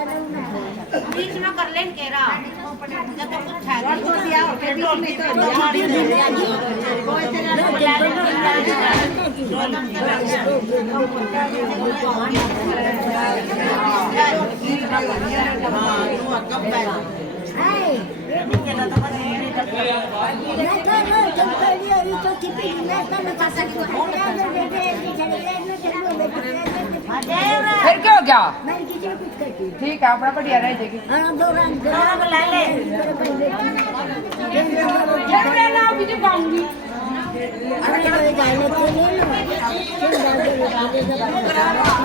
बीच में कर लेन केरा जब तो कुछ है तो दिया और के बीच में तो कोई तेरा बुला फिर क्या हो गया? ठीक है अपना बढ़िया रह जाएगी। मैं ना भी पाऊंगी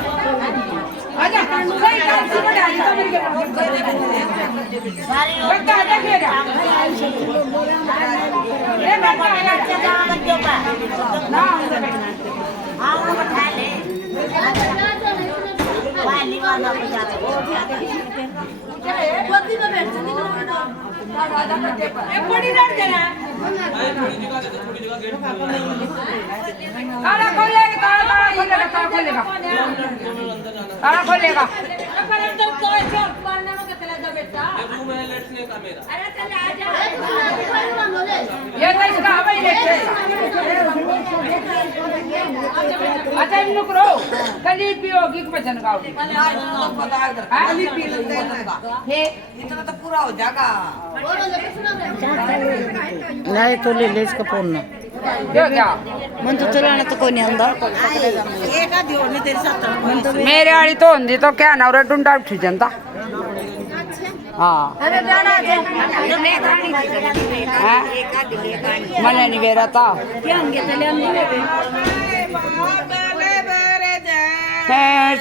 आजा सही काम से बढ़ा दी तो मेरे बता दे फिर ये बाबा अच्छा जाओ बच्चों का ना हां वो बैठा ले वाली वाला बजा दे गोदी में बैठ जल्दी एक बड़ी डर देना ताला खोलेगा ताला खोलेगा पर अंदर कोई चोट मारने में कितने दो बेटा रूम है लेटने का मेरा अरे चल आ जा ये तो इसका हवाई लेट अच्छा इन लोग रो कली पियोगी के बचन गाओ कली पी लेगा हे इतना तो पूरा हो जाएगा नहीं तो ले इसका फोन ना क्या मन तो चलाना तो कोई नहीं आंदा एक आधी और नहीं तेरे साथ मेरे वाली तो होंदी तो क्या ना और डुंडा उठ जनता हाँ मने नहीं बेरा था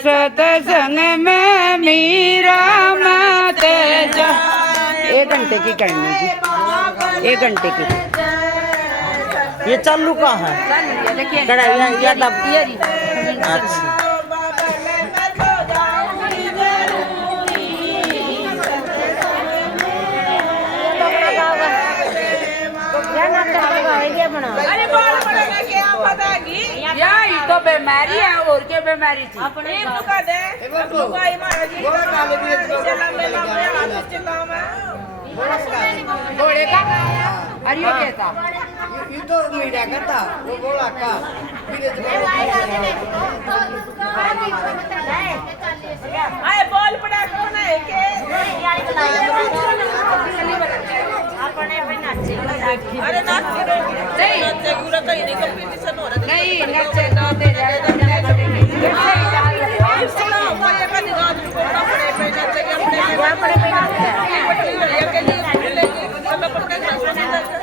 सतसंग में मीरा मत जा 1 घंटे की करनी थी 1 घंटे की ये चालू का है कढ़ाई या दबती है अच्छा अरे बाल बढ़ेगा क्या पता है यार ये तो बीमारी है और क्या बीमारी थी अपने एक दुका दे दुकाई मार जी चला ले हाथ चला मैं घोड़े का अरे ये क्या था ये तो मीडिया का था वो बोला का आए बॉल पड़ा कौन है के अपने पे नाचे अरे नाचे नहीं नाचे पूरा कहीं नहीं कंपटीशन हो रहा नहीं नाचे ना दे सुनो मुझे का दिमाग को अपने पे नाचे के अपने पे नाचे के लिए सब अपने नाचने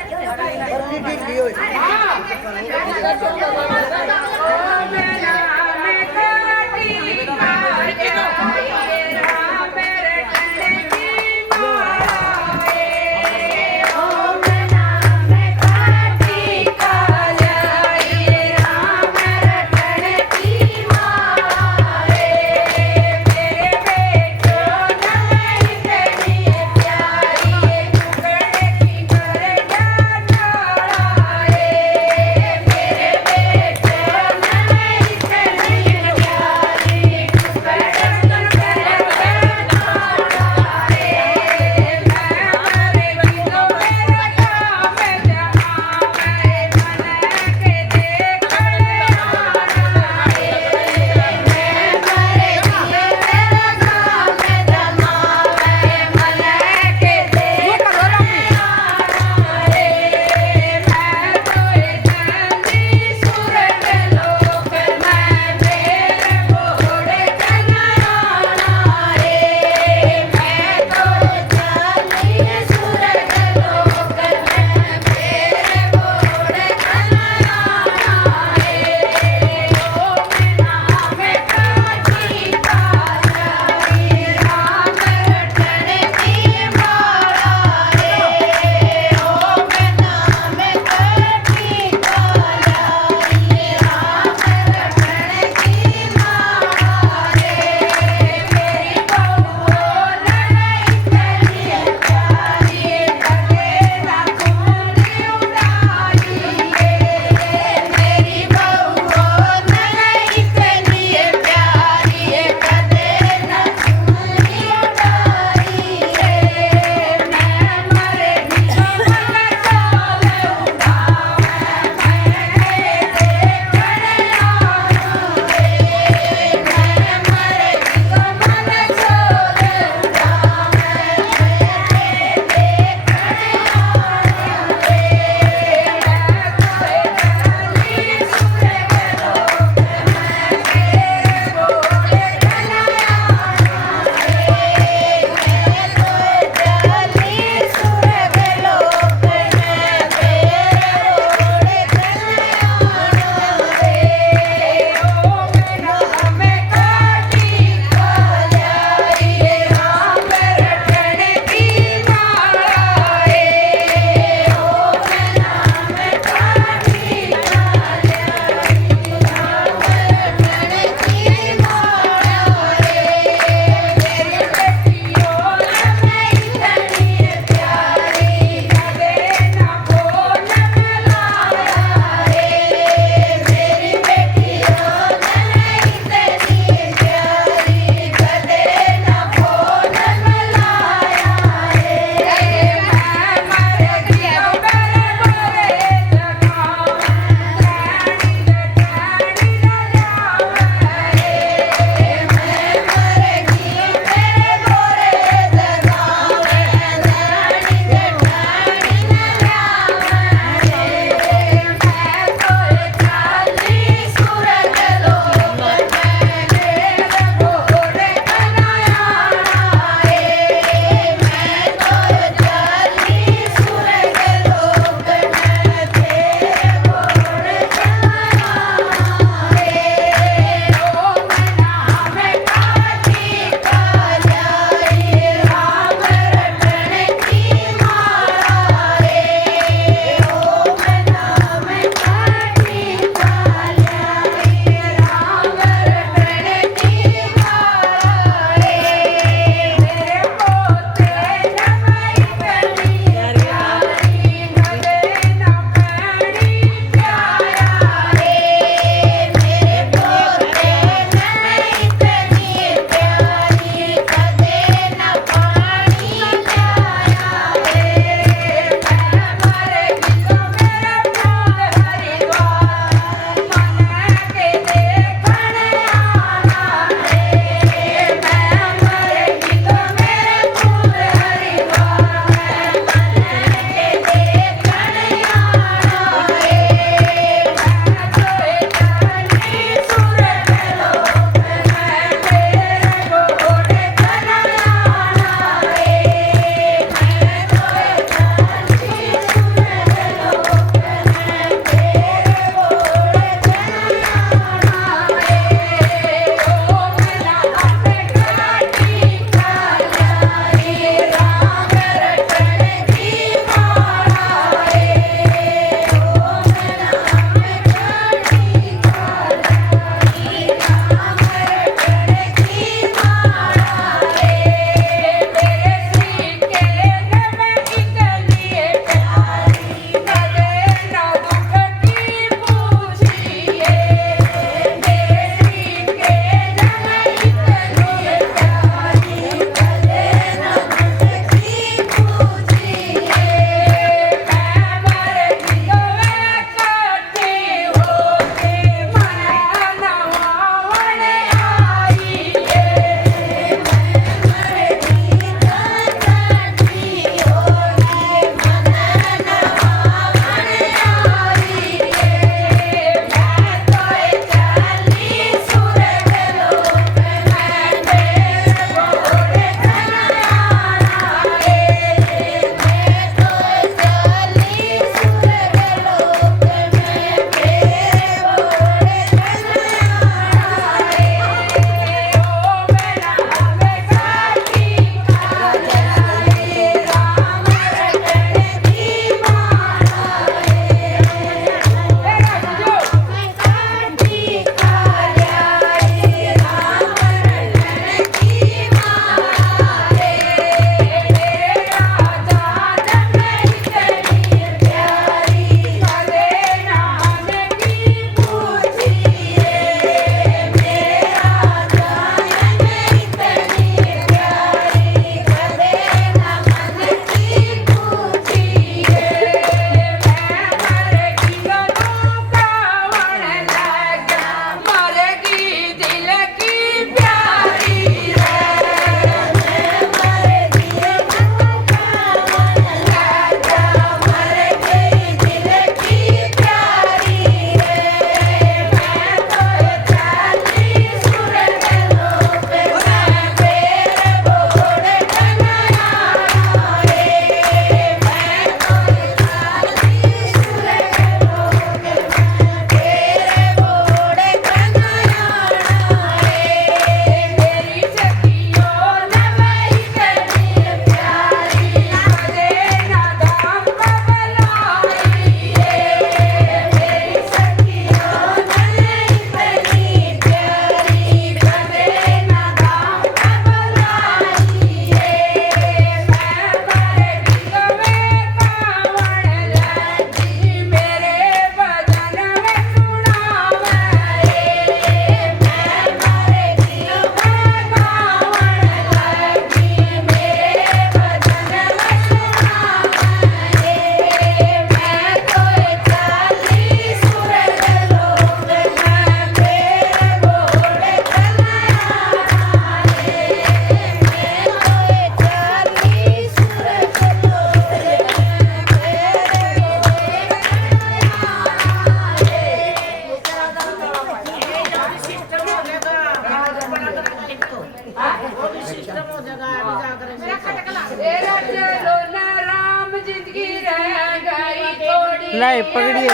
लाई पकड़ी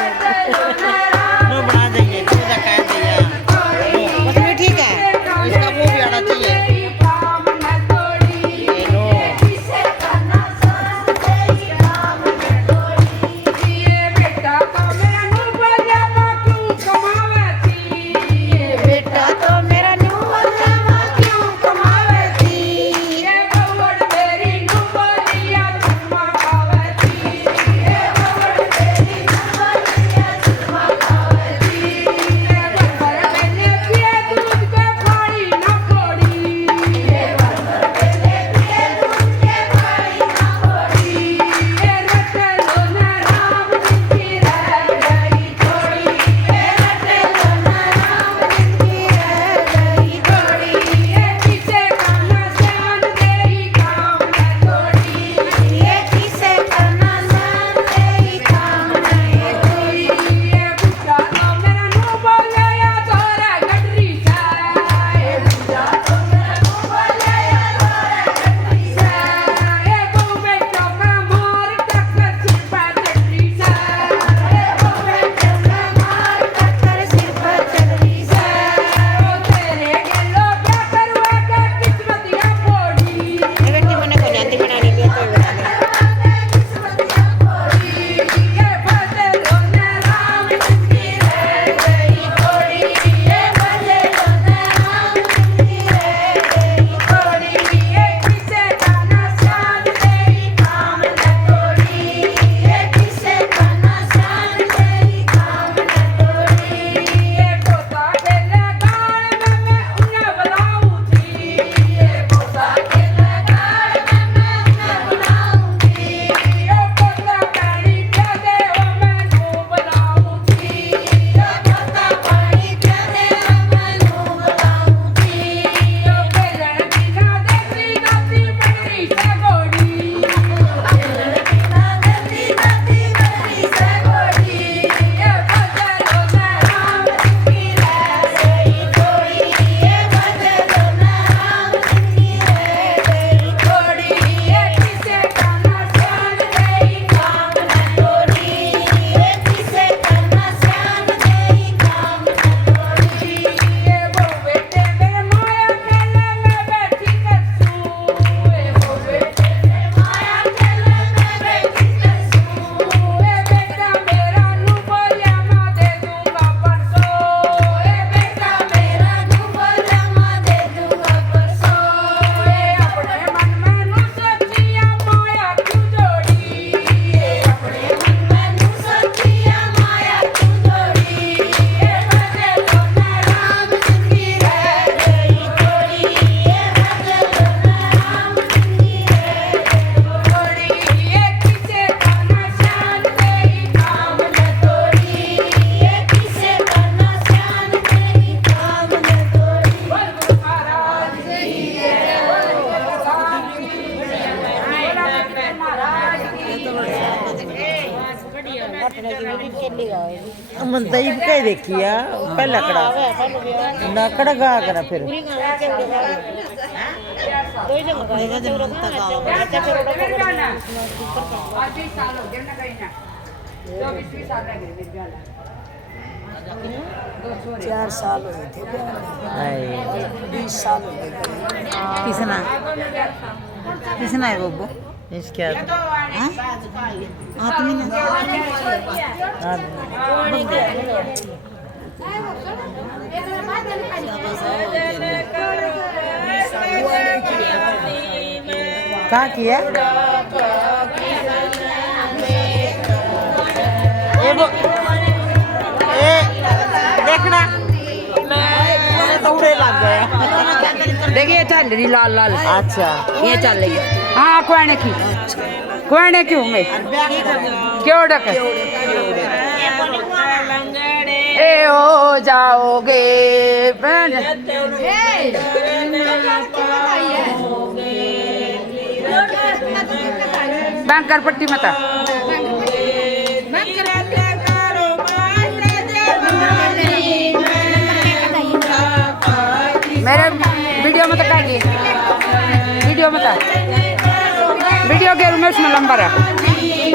नो बना देंगे पूजा कर दिया बस भी ठीक है इसका मुंह भी आना चाहिए ये लो बेटा तो मेरा न्यू बचावा क्यों कमावती ये बवड़ तेरी न्यू बोलिया चुम्मा खावती ये बवड़ तेरी न्यू बोलिया चुम्मा खावती ये बवड़ मैंने पिए दूध के पानी ना फोड़ी ये बवड़ मैंने पिए दूध के पानी ना फोड़ी ये रटे लो ना राम जिंदगी रह गई थोड़ी ये रटे लो ना राम जिंदगी रह गई थोड़ी ये किसे करना सान तेरी काम न थोड़ी ये किसे करना सान तेरी काम न थोड़ी ये बुढ़ा तो मेरा मुंह बोले या तोरा गटरी सा ये बुढ़ा तो मेरा मुंह बोले या तोरा गटरी सा ये बहू बेटा का मार टक्कर सिर पर चटरी सा ये बहू बेटा का मार टक्कर सिर पर चटरी सा ओ तेरे गेलो क्या करवा के किस्मतियां फोड़ी ये बेटी मने को जानती बनानी भी तो किस्मतियां फोड़ी ये बदे लो ना राम जिंदगी रह गई थोड़ी ये बदे लो ना राम जिंदगी रह गई थोड़ी ये किसे करना सान तेरी काम न थोड़ी ये किसे करना सान तेरी काम न थोड़ी ये पोता के लगाड़ में मैं उन्हें बुलाऊं थी ये पोता के लगाड़ में मैं उन्हें बुलाऊं थी ये पोता पानी प्या दे ओ मैं नू बुलाऊं थी ये पोता पानी प्या दे ओ मैं नू बुलाऊं थी ये बेलन बिना देखती नाती बड़ी से गोड़ी बेलन बिना देखती नाती बड़ी से गोड़ी ये बदे लो ना राम जिंदगी रह गई थोड़ी ये बदे लो ना राम जिंदगी रह गई थोड़ी ये किसे करना सान तेरी काम न थोड़ी ये किसे करना सान तेरी काम न थोड़ी ये वो बेटे मेरे माया खेले में बैठी करसूं ये वो बेटे मेरे माया खेले में बैठी करसूं ये बेटा मेरा नू बोलिया मां दे दूंगा परसों ये बेटा मेरा नू बोलिया मां दे दूंगा परसों ये अपने मन में नू सोचिया माया क्यों जोड़ी ये अपने मन में नू सोचिया माया क्यों जोड़ी ये बदे लो ना राम जिंदगी रह गई थोड़ी ये बदे लो ना राम जिंदगी रह गई थोड़ी ये किसे करना सान तेरी काम न थोड़ी ये किसे करना सान तेरी काम न थोड़ी बोल महाराज की जय बोल महाराज की जय महाराज की मन दई कह देखिया पहला कड़ा ना कड़ा गा करा फिर चार साल हो गए थे हाय 20 साल हो गए किसना किसना है बब्बू इसके बाद आदमी ने कहाँ किया देखना उड़े लग गया देखिए चल रही लाल लाल अच्छा ये चल रही है हाँ कोने क्यों मैं क्यों डक ए हो जाओगे बैंकर पट्टी मता मेरे वीडियो में तक वीडियो के रूम में उसमें नंबर है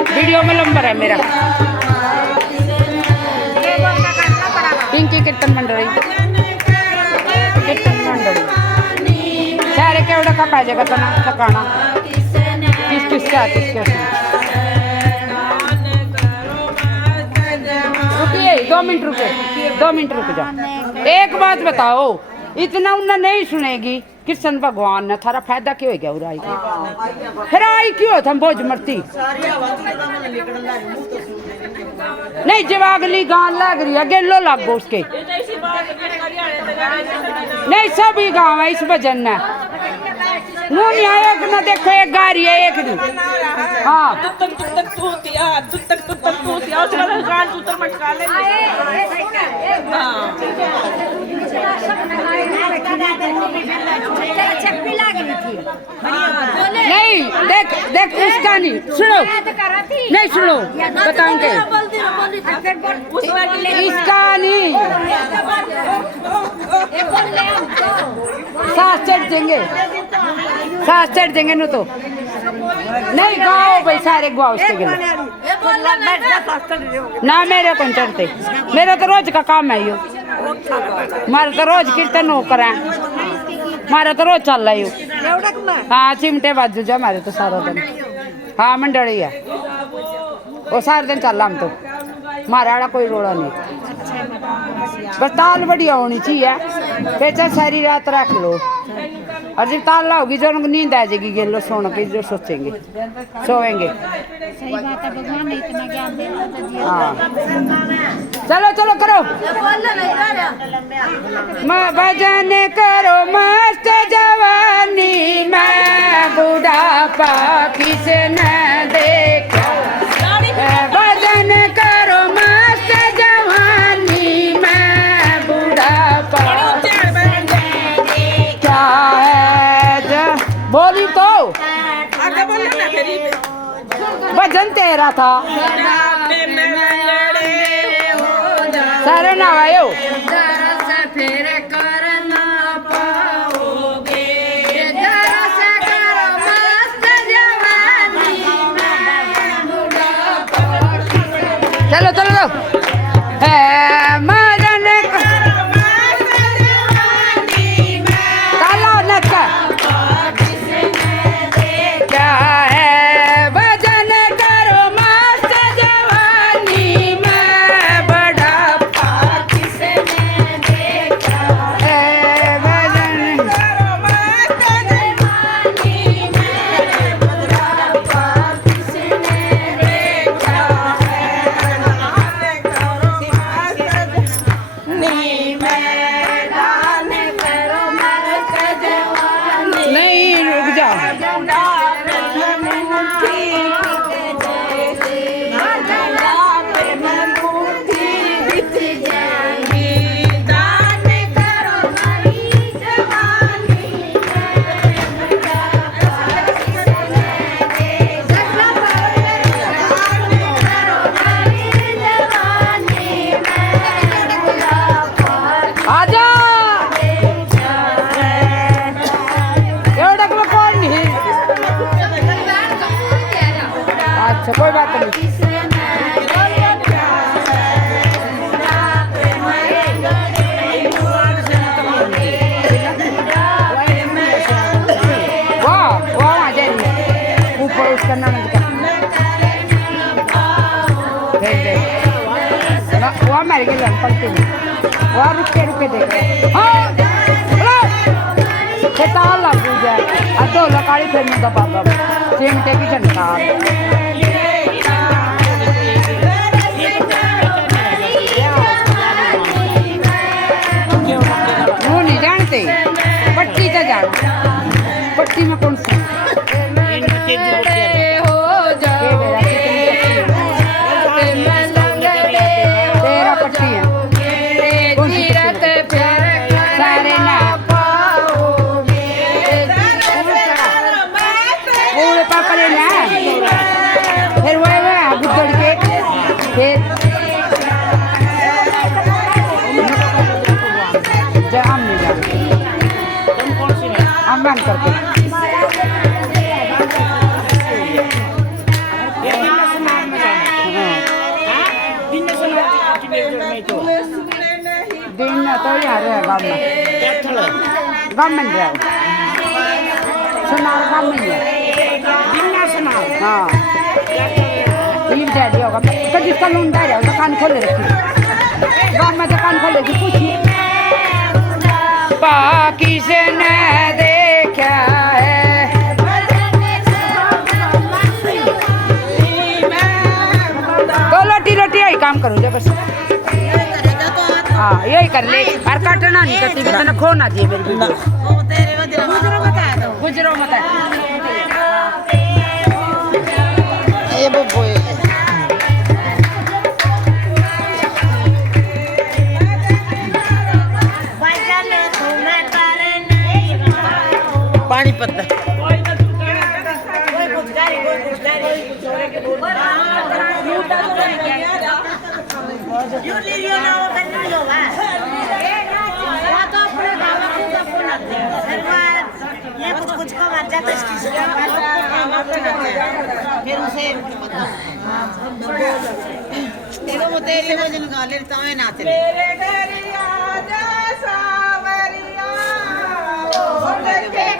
वीडियो में नंबर है मेरा का पै जाएगा तना ठकाना किस किसका रुकिए 2 मिनट रुक जाओ। एक बात बताओ, इतना उन्हें नहीं सुनेगी कृष्ण भगवान ने थारा फायदा क्यों हो गया उराई फिर आई क्यों थम भोज मरती नहीं जवागली गान लग रही है गेलो लागो उसके नहीं सभी गाँव है इस भजन में नहीं आया एक न देखो एक गा रही है एक नहीं हाँ नहीं देख उसका नहीं सुनो नहीं सुनो बताऊंगे इसका नहीं सास चढ़ देंगे न तो नहीं गाओ भाई सारे गाओ उसके गिले ना मेरे को चढ़ते मेरा तो रोज का काम है यो मारा तो रोज कीर्तन हो करा मारा तो रोज चल रहा है हाँ चिमटे बाजू जा मारे तो सारा दिन हाँ मंडली है वो सारे दिन चल रहा हम तो मारा वाला कोई रोड़ा नहीं बस ताल बढ़िया होनी चाहिए फिर चाहे सारी रात रख लो और जब ताल होगी जो उनको नींद आ जाएगी गेलो सोने की जो सोचेंगे सोएंगे सही बात है भगवान ने इतना ज्ञान दे दिया। हाँ चलो चलो करो भजन करो मस्त जवानी मैं बुढ़ापा किसने देखा भजन करो मस्त जवानी मैं बुढ़ापा क्या है बोली तो भजन तेरा था सारे ना आयो फिर करना पाओगे चलो चलो मदन काला नक्का क्या है भजन करो मस्त जवानी में बड़ा किसने देखा है भजन करो मस्त जवानी में बड़ा किसने देखा नहीं रुक जा आजा अच्छा कोई बात नहीं वाह वाह आ जाएंगे ऊपर उसका नाम वहाँ मारे के जान पड़ते हैं वहाँ रुके देख हाँ ताल लग जाए अधो लकाड़ी फिर मुझे बाबा चिमटे की झनकार वो नहीं जानते पट्टी का जाना पट्टी में कौन सी तेरा पट्टी है कौन सी सारे ना पापा ना फिर वो बुद्धड़ के फिर हम नहीं जानते हम बंद करते दिन तो यार गाँव में रहो सुनार काम नहीं है हाँ ये डैडी होगा तो जिसका लूंडा है दुकान खोले रखी गाँव में दुकान खोले की पूछिए बाकी से न देखा है तो लोटी लोटी यही काम करो जब बस हाँ यही कर ले और काटना नहीं करती तो खो ना दिए मेरी वीडियो गुजरो मत ये बब्बू पानी पत्ता कुछ का मर जाता फिर उसे तेरे वजन गाले ताए ना चले मेरे घर आजा सावरिया ओ देखे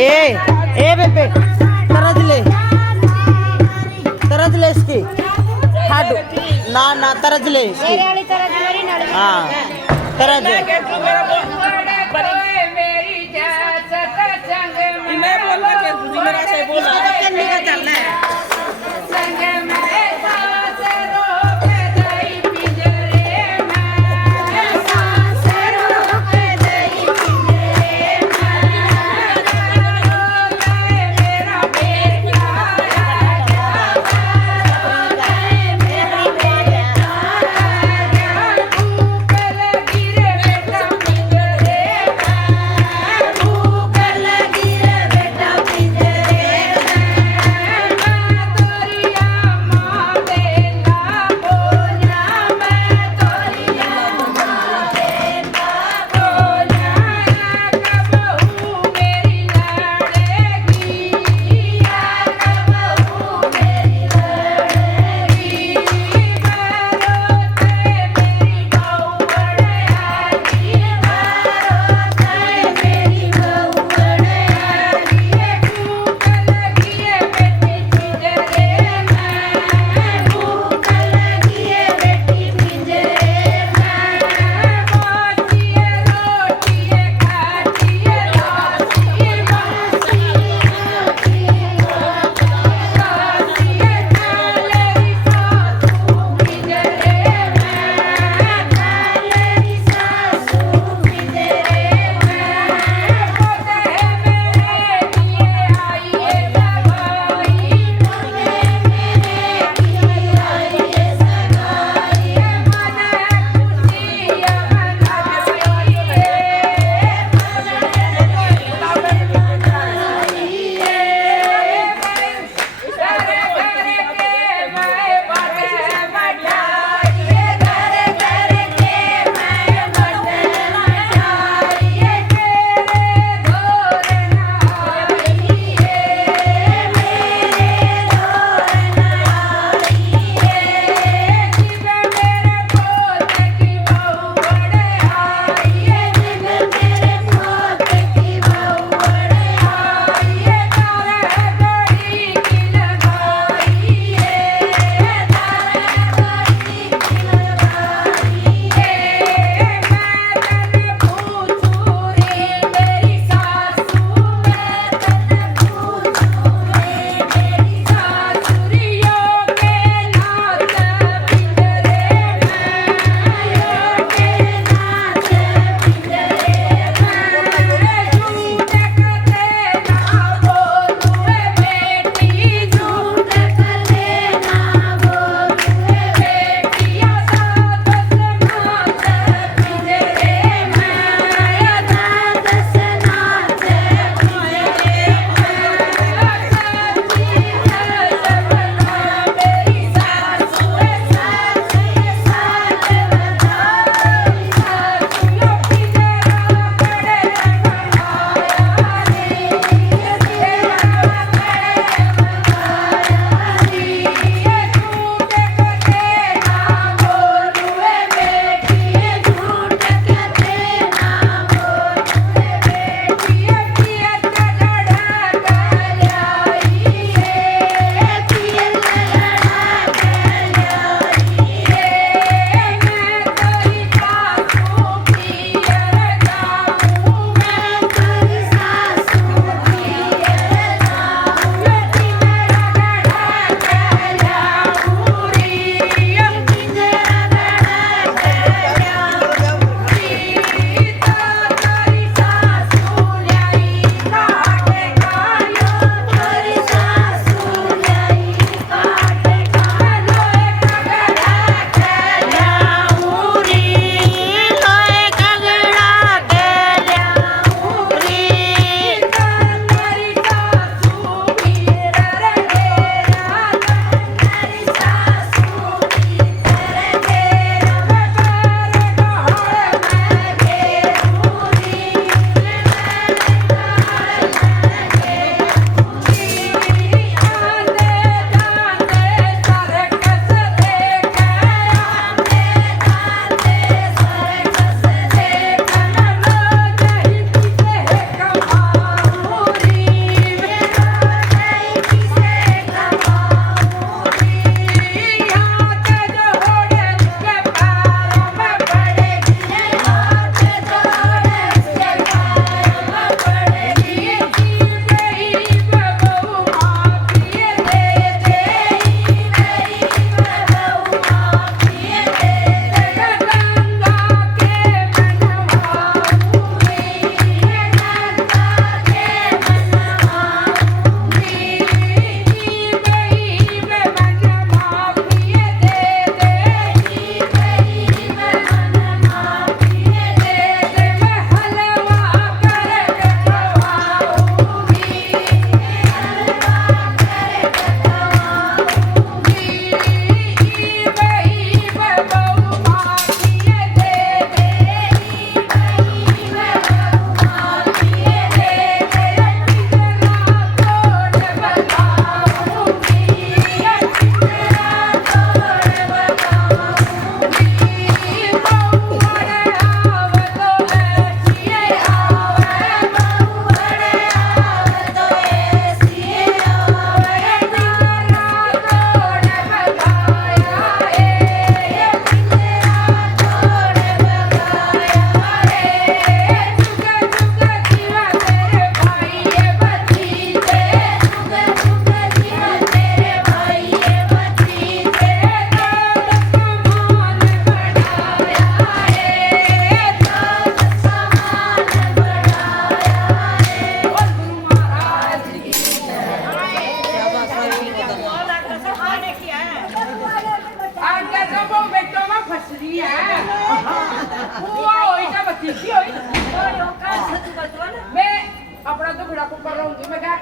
ए बेबे तरज ले इसकी हाडू ना तरज ले इसकी हाँ तरज मैं बोलना क्या तुझे मेरा से बोला करने का चलना है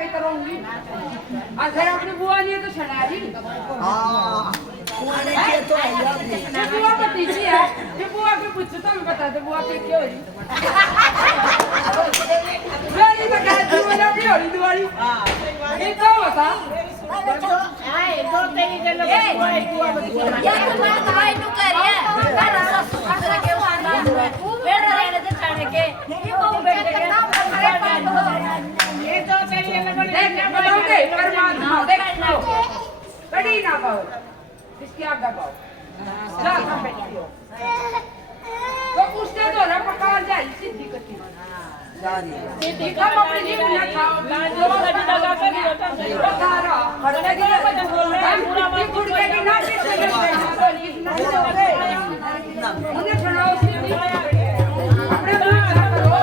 मैं करूंगी अगर अपनी बुआ नहीं है तो छड़ाई बुआ भतीजी है ये बुआ के पूछो तो मैं बता दे बुआ के क्यों हो रही मेरी तो कहती हूँ ना भी हो रही दिवाली ये तो बता कड़ी ना पाओ इसकी आगा पाओ तो उसने तो ना पका जाए सीधी कटी सीधी कम अपनी जीव ना खाओ जो कटी लगा कर वो खा रहा खड़े की ना पूरा गुड़ के की ना किसने उन्हें सुनाओ सीधी अपने मुंह से करो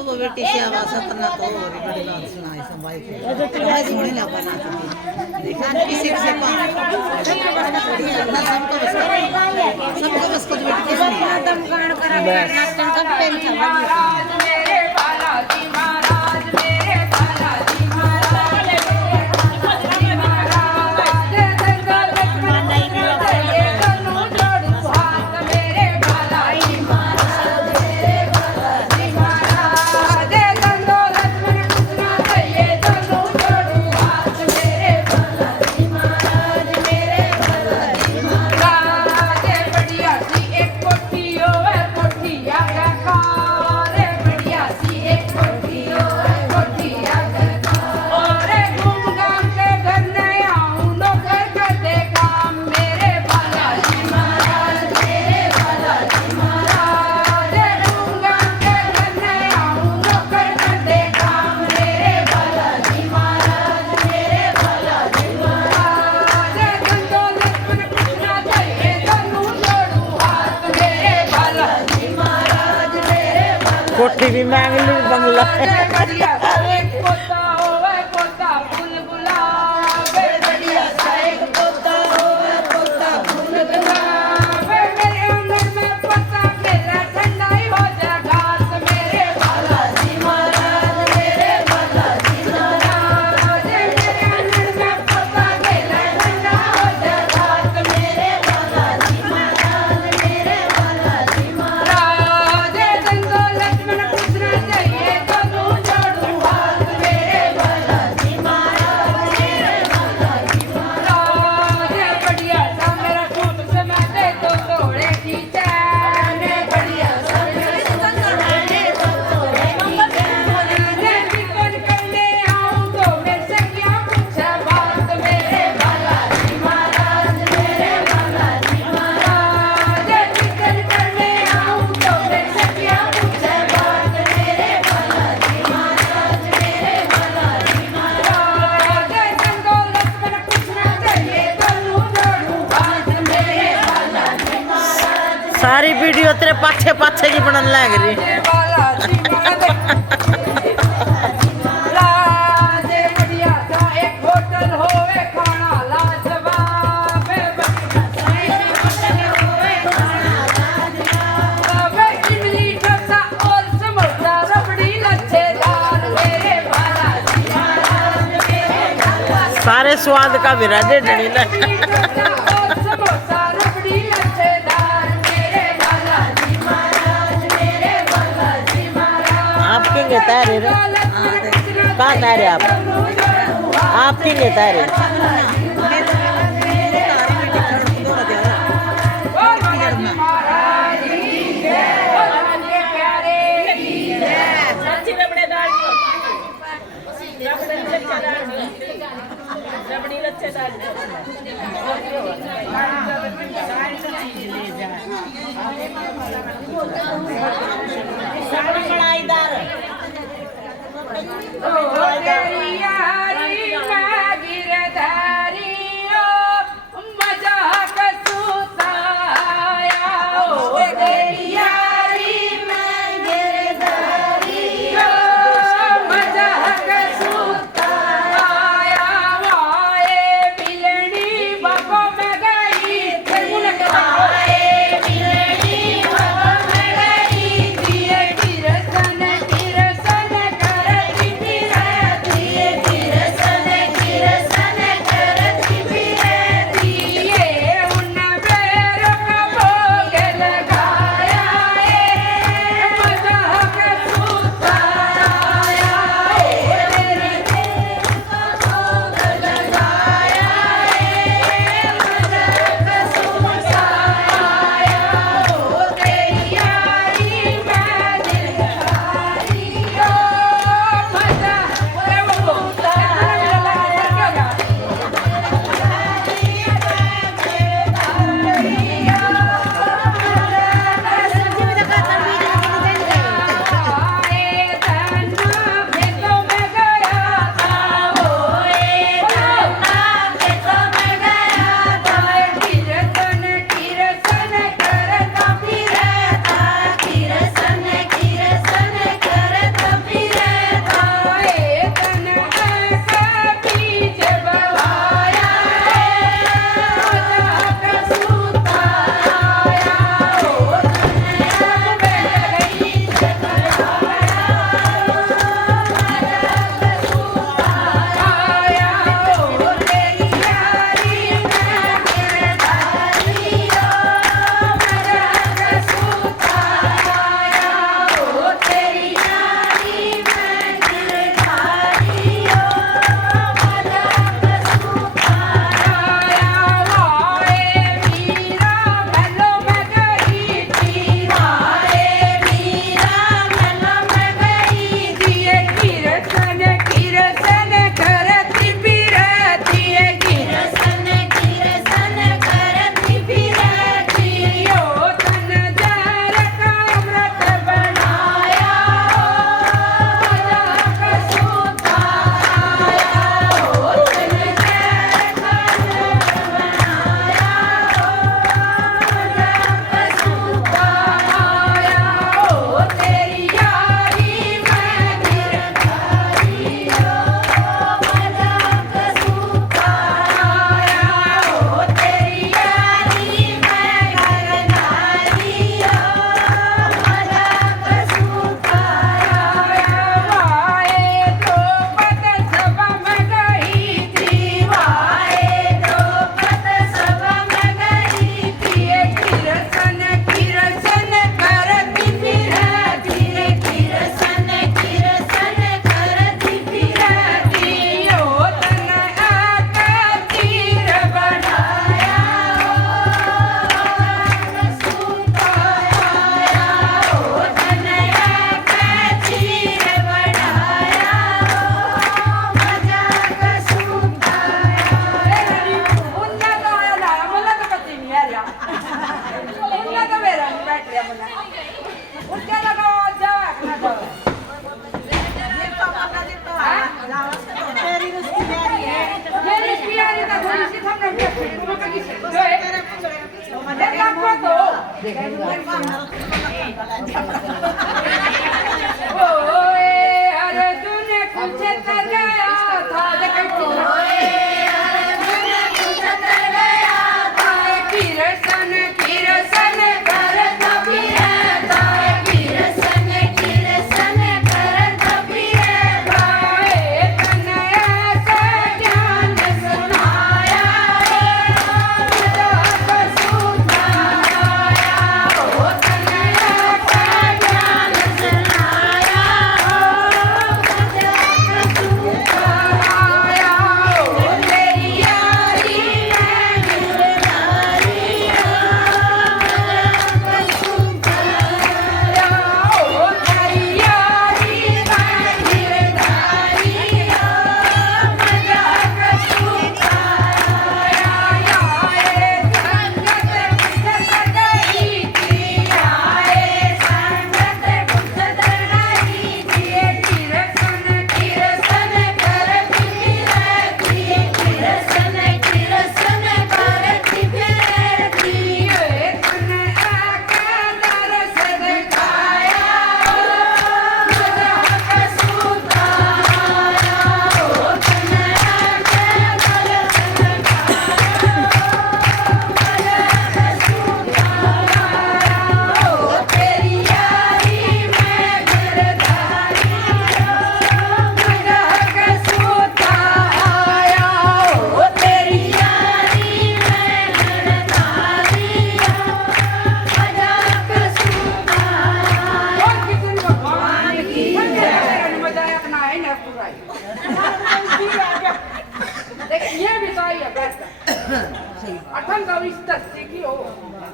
वो बेटी से आवाज सतना तो और बड़ी बात सुनाई संभाई के बड़ा सोहनी लगा ना देखा किसी से पानी ना सबको बस को बेटी के दम गान करा नाचन कब पे मीठा महाराज मेरे बालाजी महाराज मेरे बालाजी महाराज कोठी भी मांग ली बंगला सारी वीडियो तेरे पाछे पाछे की बनन लग रही सारे स्वाद का विराजे डड़ी आपके तारे कहाँ तारे आप किंगे तारे मैं गई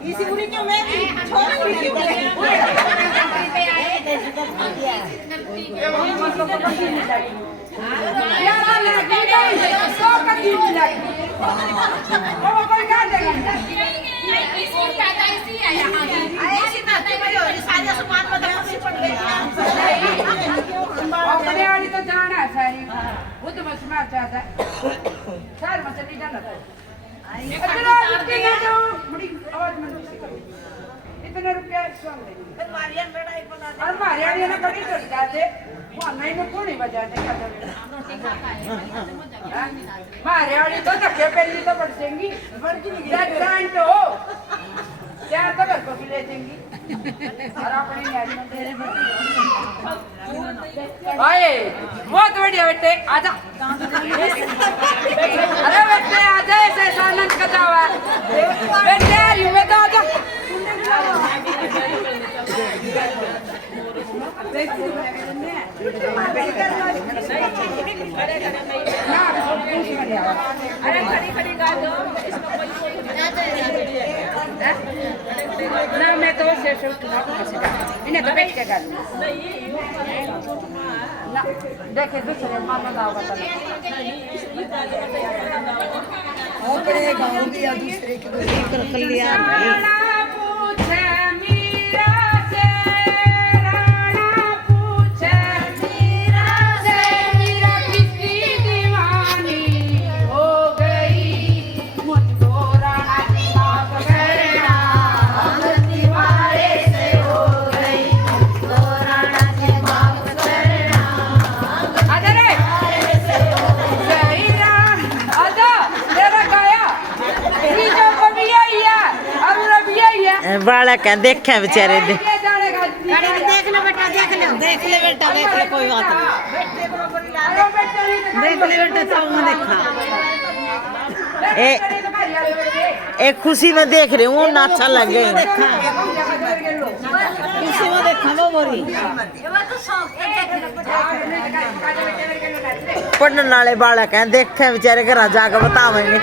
इसी पूरी क्यों मैं छोड़ पूरी क्यों तो जाना है सारी वो तो बस में चाहता है सर मत नहीं जाना इतने रुपया हमारे ना बड़ी तो जाते नहीं में कौन ही बजाते हमारे वाली तो धक्के पहली तो बढ़ जाएंगी तो क्या तो घर को भी ले जाएंगी और अपनी ओए बहुत बढ़िया बेटे आजा अरे बेटे आजा ऐसे आनंद का जावा बेटे आ रही मैं तो आजा अरे खड़ी खड़ी गा दो ना मैं तो शेष इन्हें तो बैठ के कर ना देखे दूसरे मामा लाओ अपने गाँव भी दूसरे के कल्याण वाला क्या देखा बेचारे दे देख ले बेटा देख ले देख ले बेटा देख ले कोई बात नहीं देख ले बेटा सब में देखा ए खुशी में देख रही हूँ ना अच्छा लग गई खुशी में देखा वो बोरी पढ़ने वाले बालक हैं देखे बेचारे घर जाकर बतावेंगे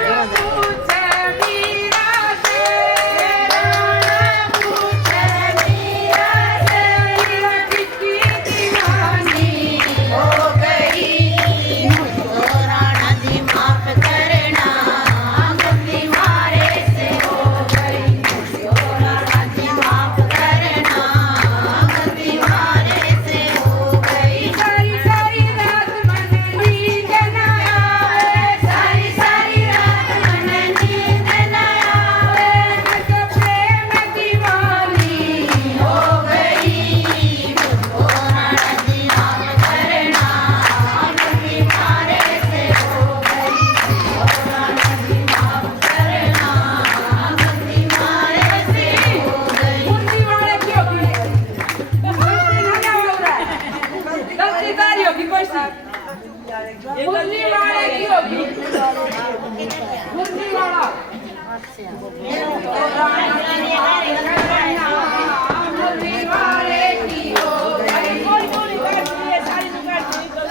मुरली वाला मुरली वाले की हो गई कोई कोई करती है सारी करती तो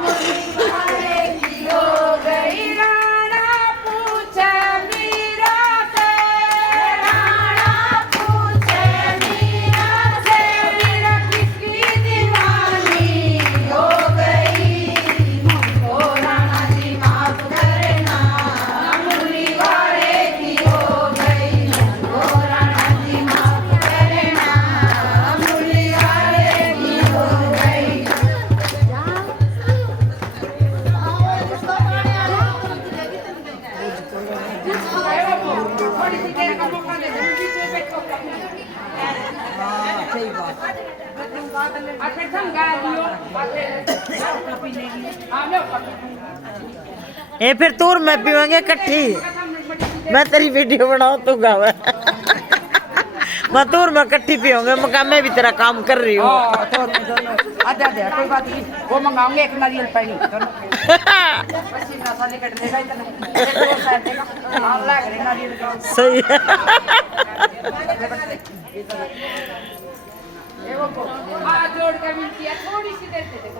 मुरली वाले की हो गई राणा पूछे मीरा से राणा पूछे मीरा से मीरा किसकी दीवानी हो गई मुझको राणा जी माफ करना मुरली वाले की हो गई मुझको राणा जी माफ करना मुरली वाले की हो गई थोड़ी सी देर का मौका दे दो पीछे बैठो अच्छा समझा दियो ये फिर तूर में पीवेंगे इकट्ठी मैं तेरी वीडियो बनाऊं तू गावे मैं तूर में इकट्ठी पीऊंगे मका मैं भी तेरा काम कर रही हूँ आधा दे कोई बात नहीं वो मंगाऊंगे एक नारियल पानी दोनों पसीना सा निकल देगा इतना एक दो साइड देगा आप लग रहे नारियल का सही है ये वो हाथ जोड़ के मिलती है थोड़ी सी देर दे दे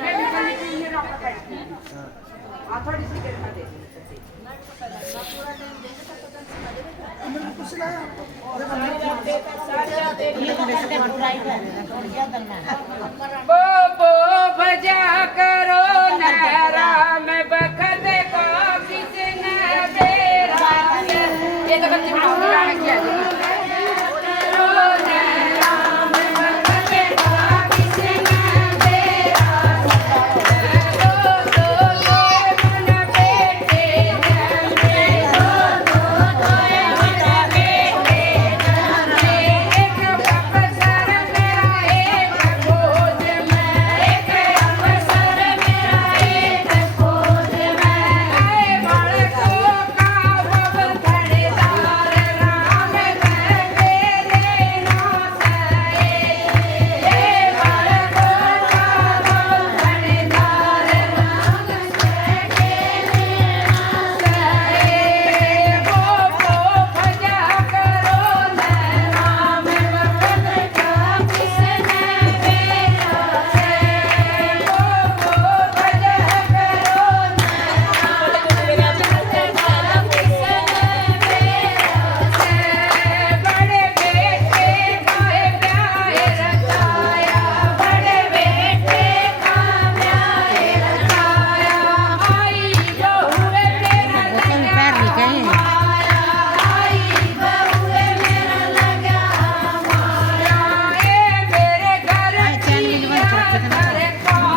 मैं भी खाली पीने रखा बैठती हूं हां थोड़ी सी देर में दे बो भजा करो नहरा में बखत को किसने बेरा ये तो बच्चे बनाओगे गाना किया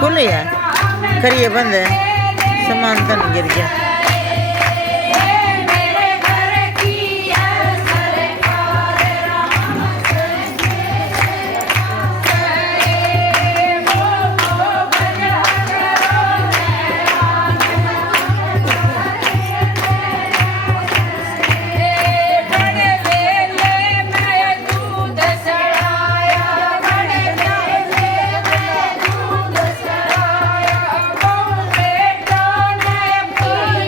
खुली है करिए बंद है सामान तो नहीं गिर गया Oh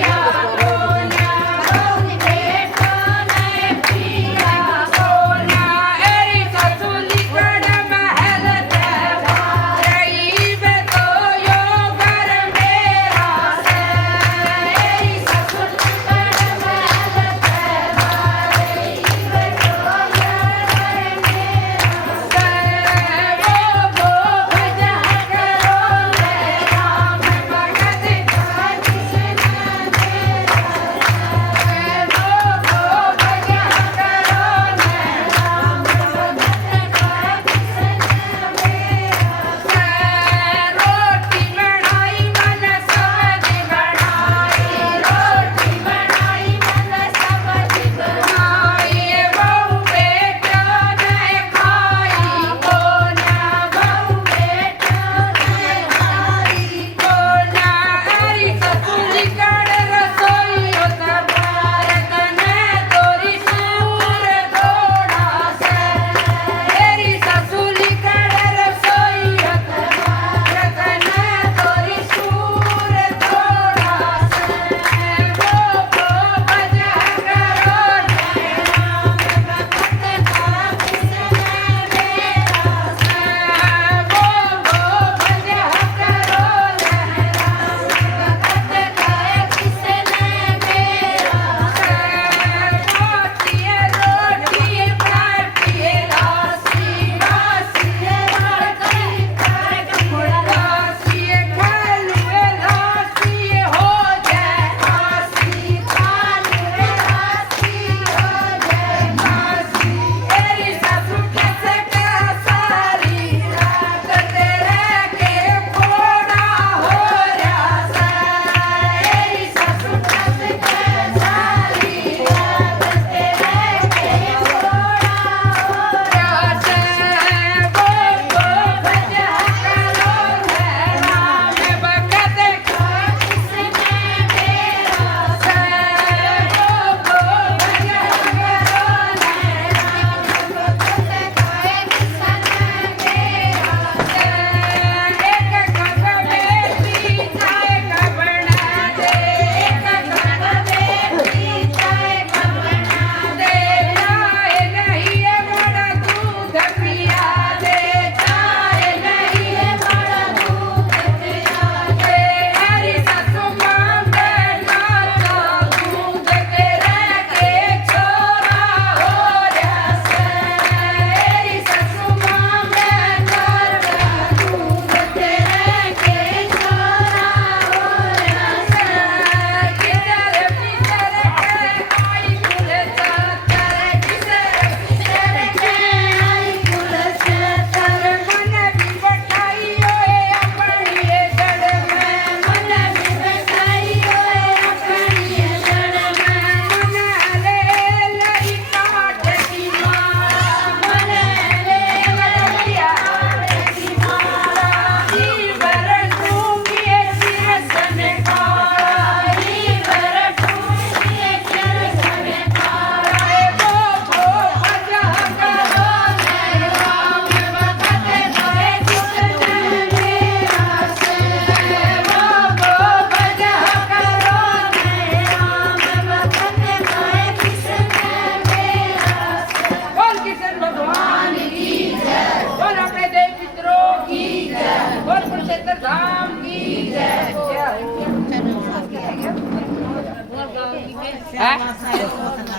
हैं?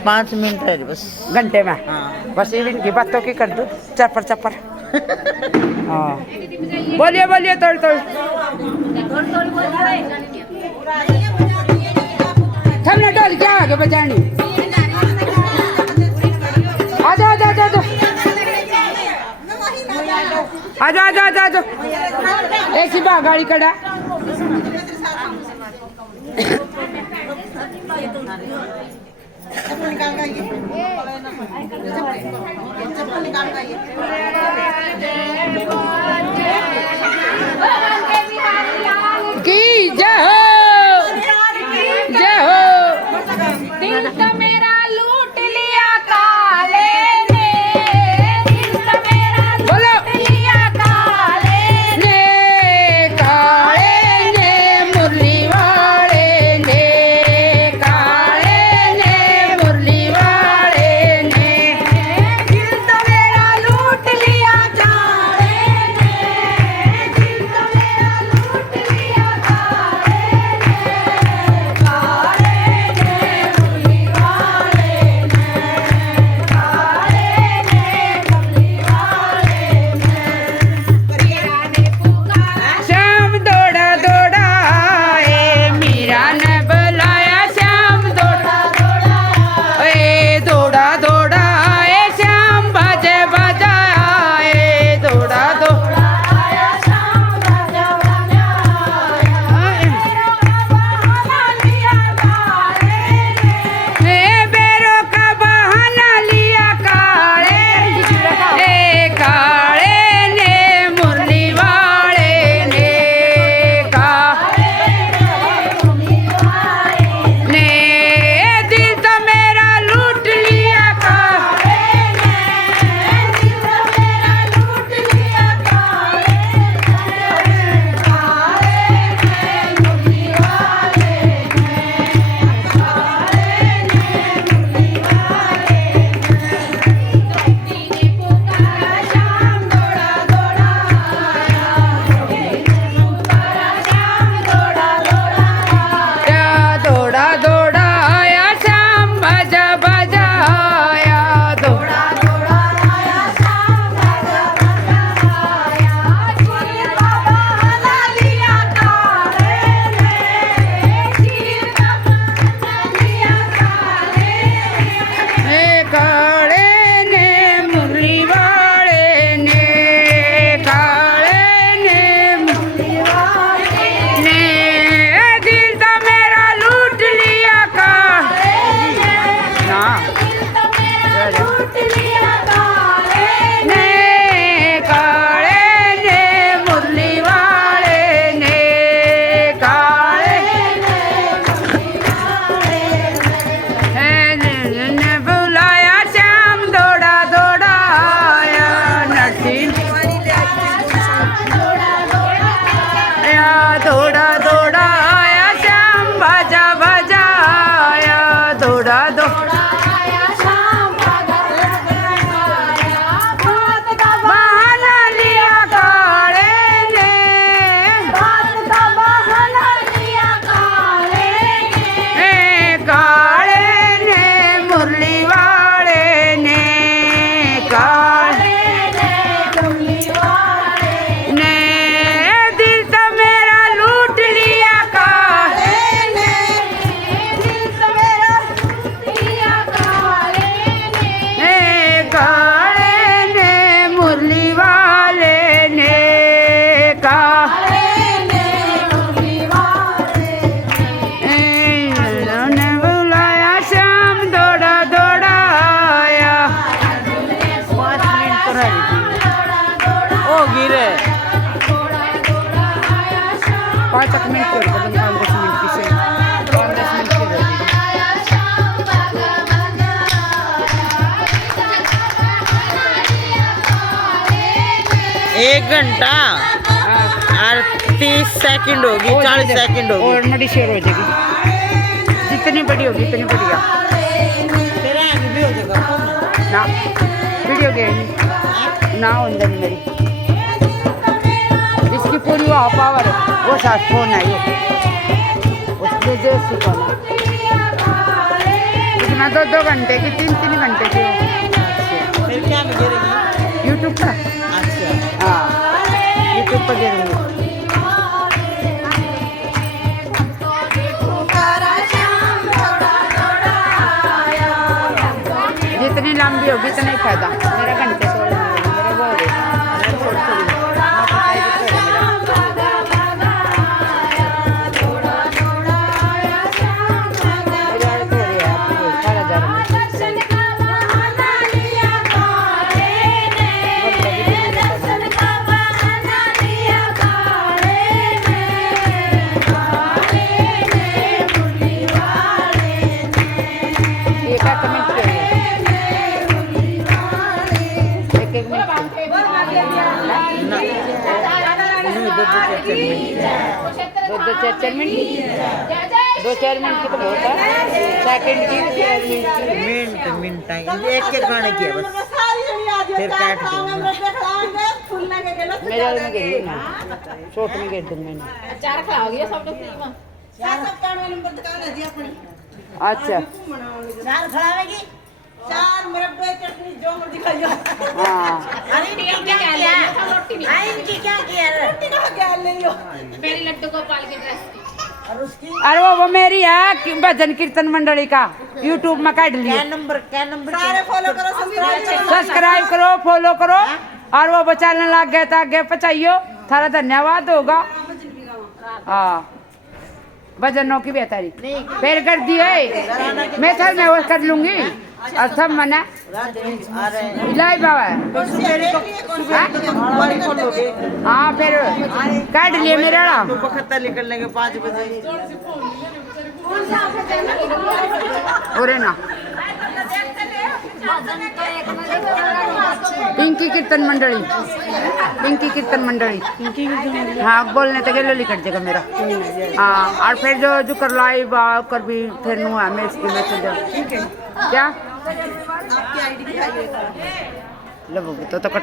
5 मिनट है बस। घंटे में बस इनकी बातों की कर दो चपर चपर। हाँ बोलिए बोलिए तोड़ तोड़ हमने डोल क्या आगे बजानी। आजा आजा आजा आजा आजा आजा आजा आजा एक ही बार गाड़ी कड़ा। की जय हो जय हो। दिल तो मेरा लूट लिया काले ने, दिल तो मेरा बोलो लूट लिया काले ने, काले ने मुरली वाले ने, काले ने मुरली वाले ने, दिल तो मेरा लूट लिया काले ने, दिल तो मेरा लूट लिया काले ने, काले ने मुरली वाले ने, काले ने मुरली वाले ने, प्रिया ने पुकारा श्याम दौड़ा दौड़ा आए, मीरा ने बुलाया श्याम दौड़ा दौड़ा आए, दौड़ा दौड़ा आए श्याम बाजे बजाए, दौड़ा दौड़ा आया शाम बाजा बाजा आया, बहाना लिया काले ने, बेरों का बहाना लिया काले काले ने मुरली वाले ने, ने दिल तो मेरा लूट लिया काले दिल तो मेरा लूट लिया काले काले मुरली वाले ने, काले मुरली वाले ने, पुकारा शाम दौड़ा दौड़ा आया, पुकारा शाम दौड़ा दौड़ा आया, दौड़ा दौड़ा आया श्याम बाजा बाजा आया, दौड़ा दौड़ा आया शाम बाजा बाजा आया, चीर का बहाना लिया काले ने, चीर का बहाना लिया काले ने, काले ने मुरली वाले ने, काले ने मुरली वाले ने, दिल तो मेरा लूट लिया काले ना दिल तो मेरा लूट लिया काले ने, ने, काले ने मुरली वाले ने, काले ने बुलाया श्याम दौड़ा दौड़ा आया, नटी आया, दौड़ा दौड़ा आया श्याम बाजा बाजा आया, दौड़ा दौड़ा आया शाम बाजा बाजा आया, बात का बहाना लिया काले ने, बात का बहाना लिया काले ने, काले ने मुरली वाले ने, काले मुरली वाले ने दिल तो मेरा लूट लिया काले ने, दिल तो मेरा लूट लिया काले ने, काले ने मुरली वाले ने, काले मुरली वाले ने बुलाया श्याम दौड़ा दौड़ा आया। 5 मिनट तो रह गई ओ गिरे 5 मिनट और 10 मिनट की से 10 मिनट की रह गई। आया शाम बाजा बाजा आया, 1 घंटा और 30 सेकंड होगी, 40 सेकंड होगी। और नडी शेयर हो जाएगी, जितनी बड़ी होगी इतनी बढ़िया। तेरा आगे भी हो जाएगा ना वीडियो गेम ना होंगे मेरी इसकी पूरी वो पावर वो साथ फोन है ये उसके जैसी कौन है हाँ 2-2 घंटे की 3-3 घंटे की फिर क्या में गिरेगी? यूट्यूब पर अच्छा हाँ यूट्यूब पर गिरूंगी जितनी लंबी होगी इतना ही फायदा मेरा घंटे छोड़ मेरा वो हो गया दो 4 मिनट 2-4 मिनट की तो बहुत है सेकंड की मिनट एक गाने की है बस फिर काट दूंगा मेरे में गिरी ना शॉर्ट में गिर दूंगा चार खिलाओगी सब लोग अच्छा चार खड़ावेगी चार मुरब्बे चटनी जो मर्जी खाइयो हाँ अरे क्या किया इनकी क्या किया रोटी का क्या ले लो मेरी लड्डू गोपाल की ड्रेस और उसकी अरे वो मेरी है भजन कीर्तन मंडली का यूट्यूब में काट लिया क्या नंबर सारे फॉलो करो सब्सक्राइब करो फॉलो करो और वो चैनल लग गया था आगे पचाइयो थारा धन्यवाद होगा हाँ भजनों की बेहतरी फिर कर दिए मैं सर मैं वो कर लूंगी और सब मना इलाही बाबा हाँ फिर काट लिए मेरा खत्ता निकल लेंगे 5 बजे और ना पिंकी कीर्तन मंडली हाँ बोलने तक लोली कट जाएगा मेरा हाँ और फिर जो कर लाइव कर भी फिर नु है मैं इसकी मैं चल जाऊँ क्या लोगों तो कट